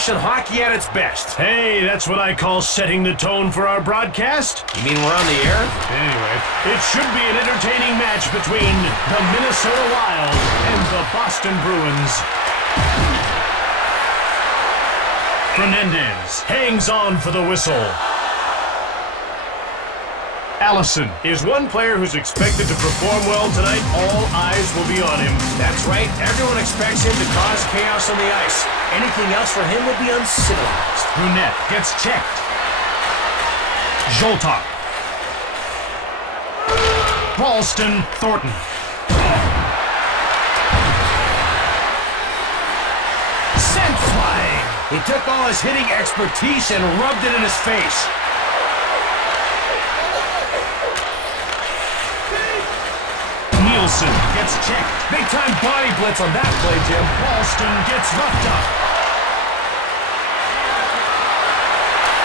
Hockey at its best. Hey, that's what I call setting the tone for our broadcast. You mean we're on the air? Anyway, it should be an entertaining match between the Minnesota Wild and the Boston Bruins. Fernandez hangs on for the whistle. Allison is one player who's expected to perform well tonight. All eyes will be on him. That's right. Everyone expects him to cause chaos on the ice. Anything else for him would be uncivilized. Brunette gets checked. Zoltok. Ralston Thornton. Sent flying. He took all his hitting expertise and rubbed it in his face. Nielsen gets checked. Big-time body blitz on that play, Jim. Ralston gets roughed up.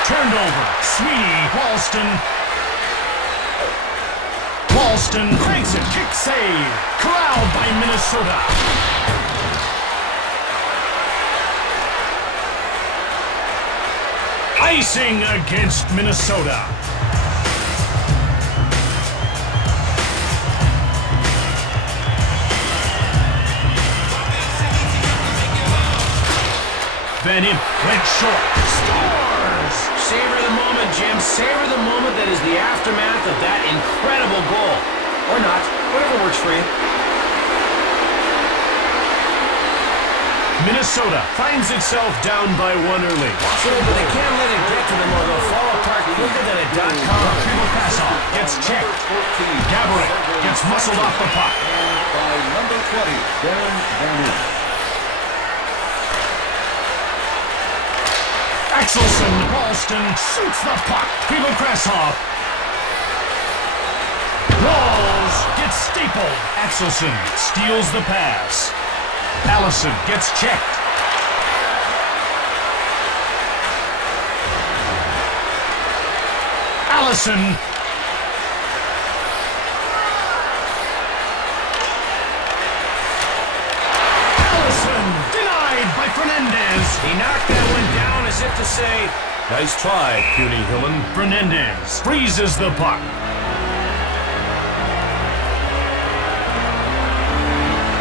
Turned over. Sweetie. Ralston cranks it. Kick save. Corralled by Minnesota. Icing against Minnesota. Van Imp went short. Scores! Savor the moment, Jim. Savor the moment that is the aftermath of that incredible goal. Or not. Whatever works for you. Minnesota finds itself down by one early. So, but they can't let it get to them or they'll fall apart quicker than a .com. Passoff gets checked. Gaborik gets muscled off the puck. By number 20, Darren Van Imp. Axelson, Ralston shoots the puck. Krasov. Walls gets stapled. Axelson steals the pass. Allison gets checked. Allison. Denied by Fernandez. He knocked that one down as if to say, nice try, puny Hillman. Fernandez freezes the puck.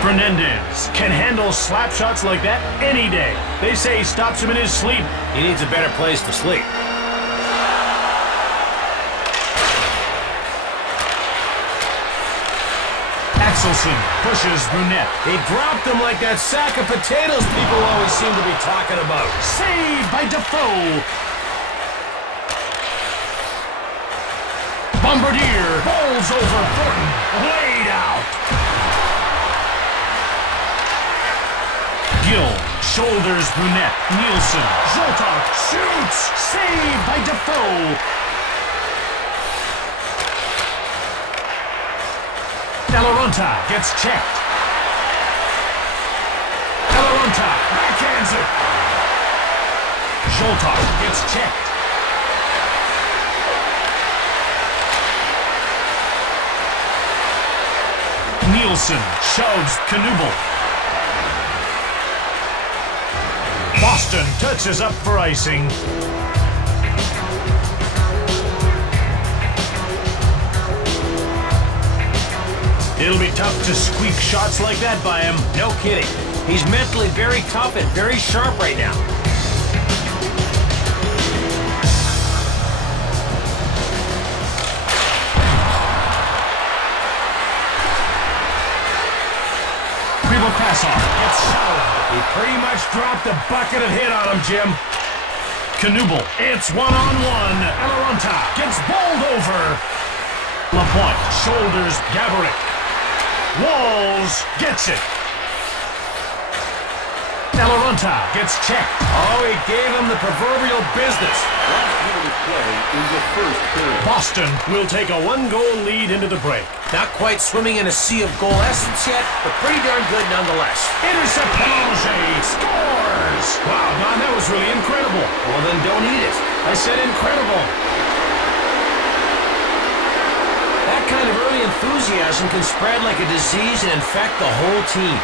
Fernandez can handle slap shots like that any day. They say he stops him in his sleep. He needs a better place to sleep. Axelson pushes Brunette. He dropped him like that sack of potatoes people always seem to be talking about. Saved by Defoe. Bombardier bowls over Thornton. Laid out. Gill shoulders Brunette. Nielsen. Zoltok shoots. Saved by Defoe. Delaronta gets checked. Delaronta backhands it. Zoltok gets checked. Nielsen shoves Knuble. Boston touches up for icing. It'll be tough to squeak shots like that by him. No kidding. He's mentally very tough and very sharp right now. Passoff gets shoved. He pretty much dropped a bucket of hit on him, Jim. Knuble, it's one-on-one. Delaronta gets bowled over. Lapointe shoulders Gaborik. Walls gets it. Delaronta gets checked. Oh, he gave him the proverbial business. Last minute of play in the first period. Boston will take a one-goal lead into the break. Not quite swimming in a sea of goal essence yet, but pretty darn good nonetheless. Intercept Belanger scores! Wow, Don, that was really incredible. Well, then don't eat it. I said incredible. That kind of early enthusiasm can spread like a disease and infect the whole team.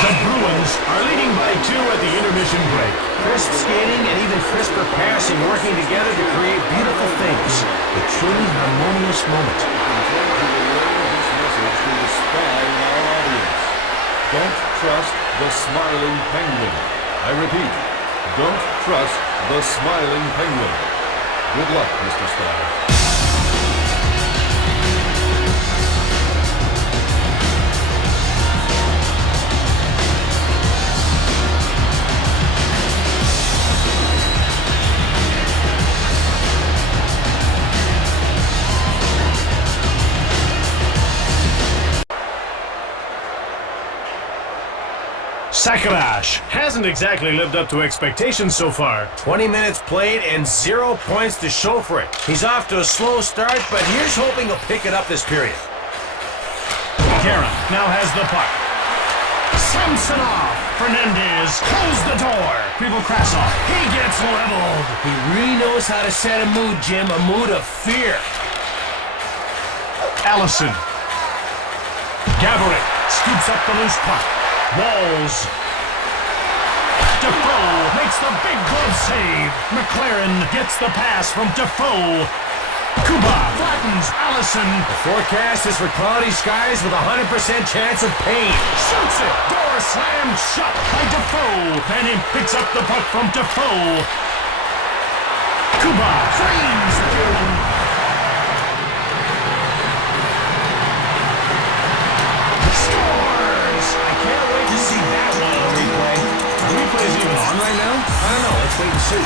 The Bruins are leading by 2 at the intermission break. Crisp skating and even crisper passing working together to create beautiful things. A truly harmonious moment. Don't trust the smiling penguin. I repeat, don't trust the smiling penguin. Good luck, Mr. Stein. Sakarash hasn't exactly lived up to expectations so far. 20 minutes played and 0 points to show for it. He's off to a slow start, but here's hoping he'll pick it up this period. Karen now has the puck. Samsonov. Fernandez close the door. Krasov. He gets leveled. He really knows how to set a mood, Jim, a mood of fear. Allison. Gaborik scoops up the loose puck. Walls. Defoe makes the big glove save. McLaren gets the pass from Defoe. Kuba flattens Allison. The forecast is for cloudy skies with a 100% chance of pain. Shoots it. Door slammed shut by Defoe. Then he picks up the puck from Defoe. Kuba frames through. I can't wait to see that one on replay. The replay's even on right now? I don't know. Let's wait and see.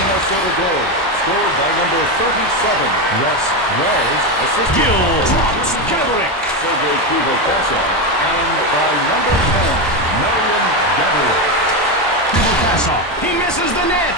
Minnesota goal scored by number 37, Wes Wells, assisted Gill drops Gaborik. Sergei Krasov, and by number 10, Marian Gaborik. Krasov. He misses the net.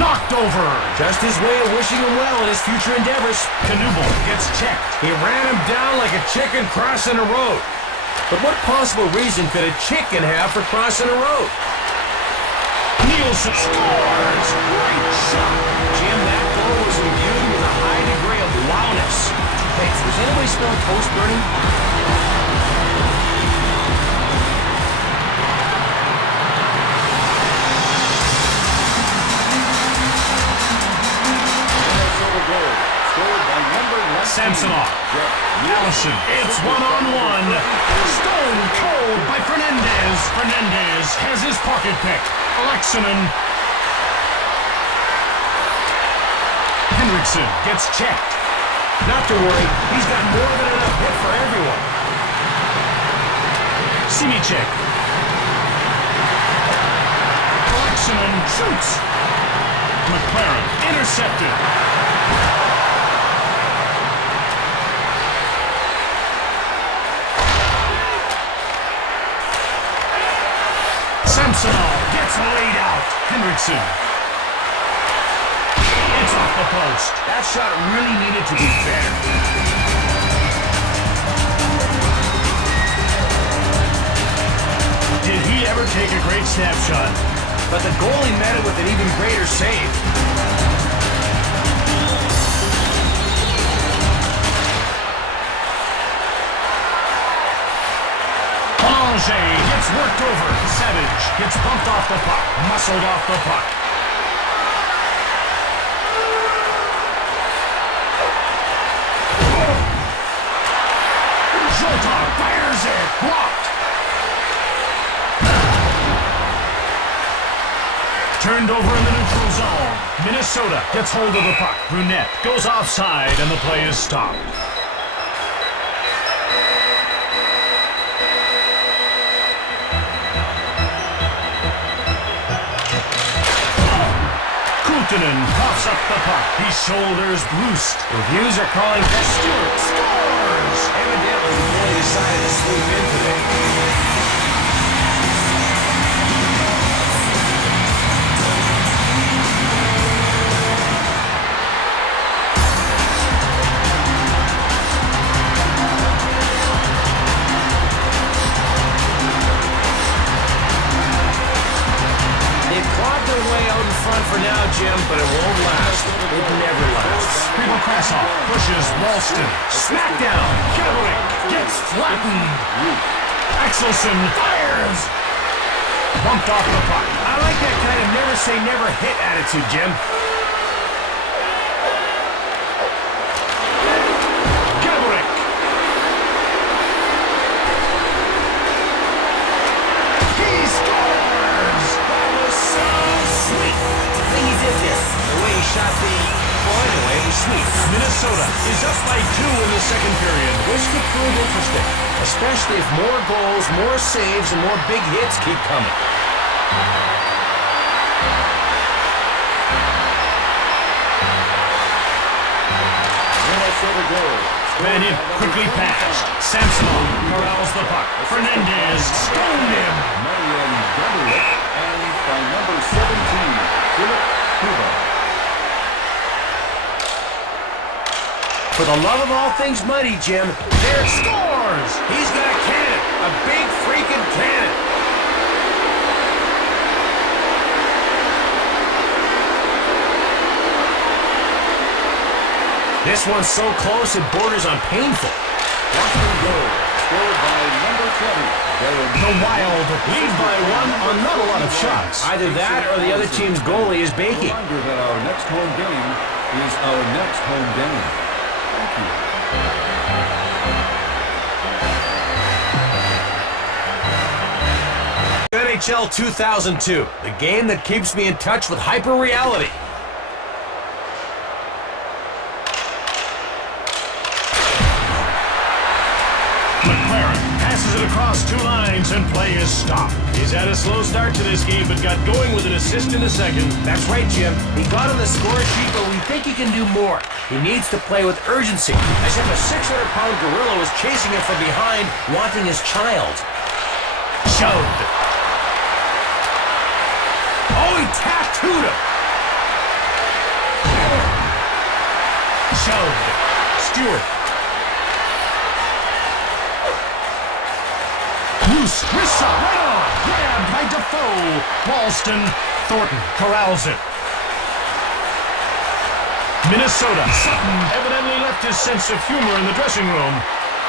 Knocked over. Just his way of wishing him well in his future endeavors. Knubel gets checked. He ran him down like a chicken crossing a road. But what possible reason could a chicken have for crossing a road? Nielsen scores. Great shot. Jim, that goal was imbued with a high degree of wowness. Hey, does anybody smell toast burning? Samsonov. Allison. It's one-on-one. Stone cold by Fernandez. Fernandez has his pocket pick. Alexinen. Henriksen gets checked. Not to worry. He's got more than enough hit for everyone. Simicek. Alexinen shoots. McLaren intercepted. Samsonov gets laid out. Henriksen. It's off the post. That shot really needed to be better. Did he ever take a great snapshot? But the goalie met it with an even greater save. Gets worked over. Savage gets bumped off the puck. Muscled off the puck. Zoltar fires it. Blocked. Turned over in the neutral zone. Minnesota gets hold of the puck. Brunette goes offside and the play is stopped. Coughs up the puck. His shoulders loosed. Reviews are calling for Stewart. Scores! Evidently, the goalie decided to sweep in today. their way out in front for now, Jim, but it won't last. It never lasts. Krasov pushes Walston. Smackdown! Gaborik gets flattened. Axelson fires. Bumped off the puck. I like that kind of never say never hit attitude, Jim. Gaborik. He scores! That was so sweet. I think he did this. The way he shot the point away was sweet. Minnesota is up by 2 in the second period. Which could prove interesting, especially if more goals, more saves, and more big hits keep coming. Minnesota goal. Vanin quickly passed. Samsonov corrals the puck. Fernandez stoned him. Marian Gaborik, and by number 17, Philip Kuba. For the love of all things muddy, Jim, there scores! He's got a cannon, a big freaking cannon. This one's so close it borders on painful. Boston goal, scored by number 20. The Wild lead by 1 on not a lot of shots. Either that or the other team's goalie is baking. Reminder that our next home game is our next home game. Thank you. NHL 2002, the game that keeps me in touch with hyper-reality. McLaren passes it across 2 lines and play is stopped. He's had a slow start to this game but got going with an assist in the second. That's right, Jim. He got on the score sheet, but we think he can do more. He needs to play with urgency, as if a 600-pound gorilla was chasing him from behind, wanting his child. Shoved. Oh, he tattooed him! Shoved. Stewart. Loose. Wrist shot. Right on. Grabbed by Defoe. Walston. Thornton corrals it. Minnesota. Sutton evidently left his sense of humor in the dressing room.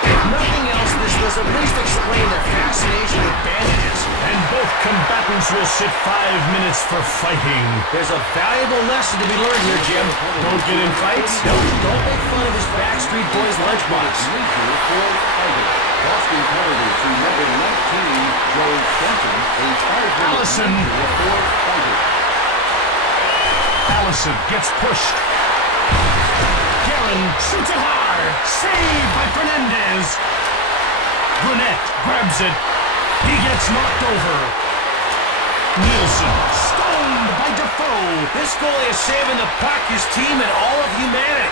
If nothing else, this does at least explain their fascination with bandages. And both combatants will sit 5 minutes for fighting. There's a valuable lesson to be learned here, Jim. Don't get in fights. No, don't make fun of his Backstreet Boys lunchbox. Major fourth fighter. Boston penalty to number 19, Joe Fenton, a 5-minute Allison. fourth fighter. Allison gets pushed. Guerin shoots it hard. Saved by Fernandez. Brunette grabs it. He gets knocked over. Nielsen stoned by Defoe. This goalie is saving the puck, his team, and all of humanity.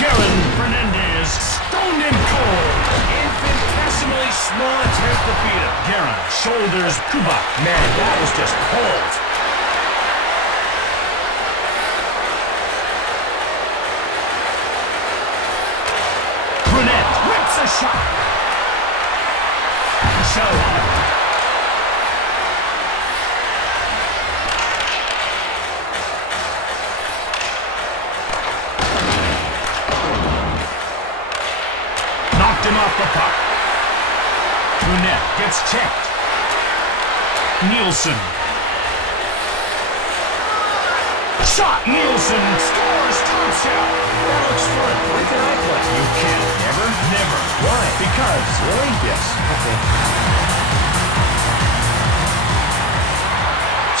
Guerin Fernandez stoned him cold. Infinitesimally small attempt to beat him. Guerin shoulders Kuba. Man, that was just cold. Brunette whips a shot. Show. Knocked him off the puck. Brunette gets checked. Nielsen. Shot. Nielsen scores. Top shot. That looks fun. When can I play? You can't. Never? Never. Why? Because. Really? Yes. Okay.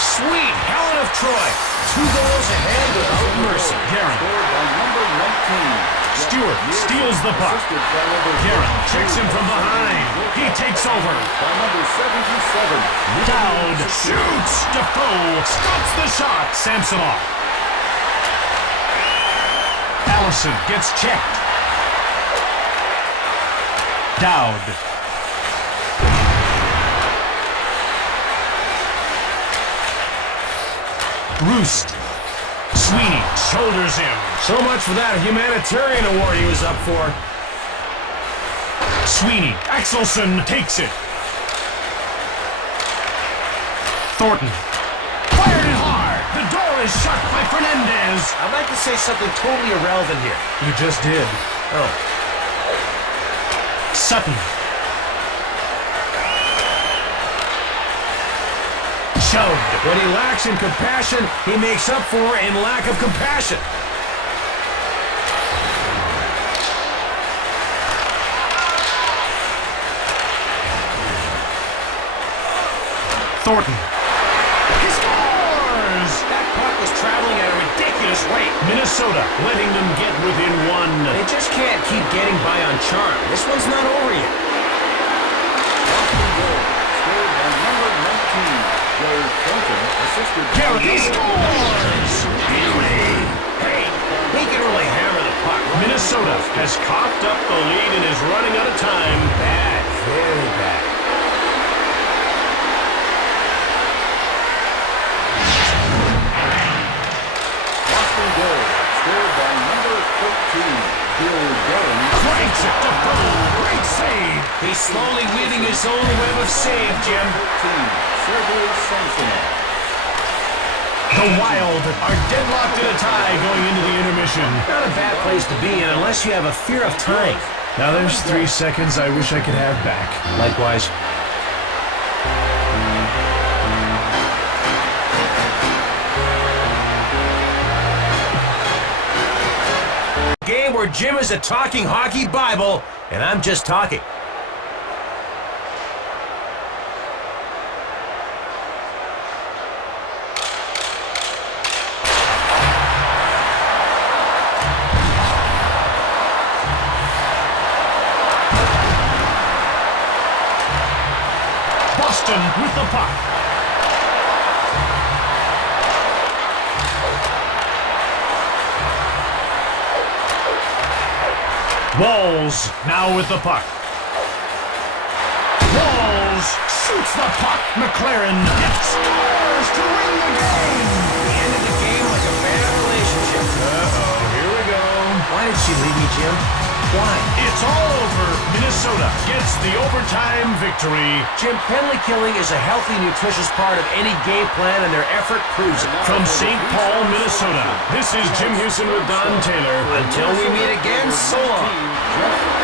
Sweet Helen of Troy. 2 goals ahead without mercy. Guerin. Scored by number 19. Stewart steals the puck. Assisted by number Guerin checks him from behind. He takes over. by number 77. Dowd shoots. Defoe stops the shot. Samsonov. Allison gets checked. Dowd. Roost. Sweeney shoulders him. So much for that humanitarian award he was up for. Sweeney. Axelson takes it. Thornton. Fired it hard. The door is shut by Fernandez. I'd like to say something totally irrelevant here. You just did. Oh. Sutton. Shoved. When he lacks in compassion, he makes up for in lack of compassion. Thornton. He scores! That puck was traveling at a ridiculous rate. Minnesota letting them get within one. They just can't keep getting by on charm. This one's not over yet. Boston goal, scored by number 19. Joe Thornton assisted. He scores! Hey, he can really hammer the puck. Minnesota has coughed up the lead and is running out of time. Bad, very bad. Boston goal, scored by number 13. Bill Gunn Cranks it to goal. Great save. He's slowly weaving his own web of save, Jim. 13. Sergei Samsonov. The Wild are deadlocked in a tie going into the intermission. Not a bad place to be in unless you have a fear of time. Now there's 3 seconds I wish I could have back. Likewise. Game where Jim is a talking hockey Bible, and I'm just talking. Boston with the puck. Walls now with the puck. Walls shoots the puck. McLaren scores to win the game. The end of the game like a bad relationship. Uh-oh, here we go. Why did she leave me, Jim? Why? It's all over. Minnesota gets the overtime victory. Jim, penalty killing is a healthy, nutritious part of any game plan, and their effort proves it. From St. Paul, Minnesota, this is Jim Houston with Don Taylor. Until we meet again, so long. Jeff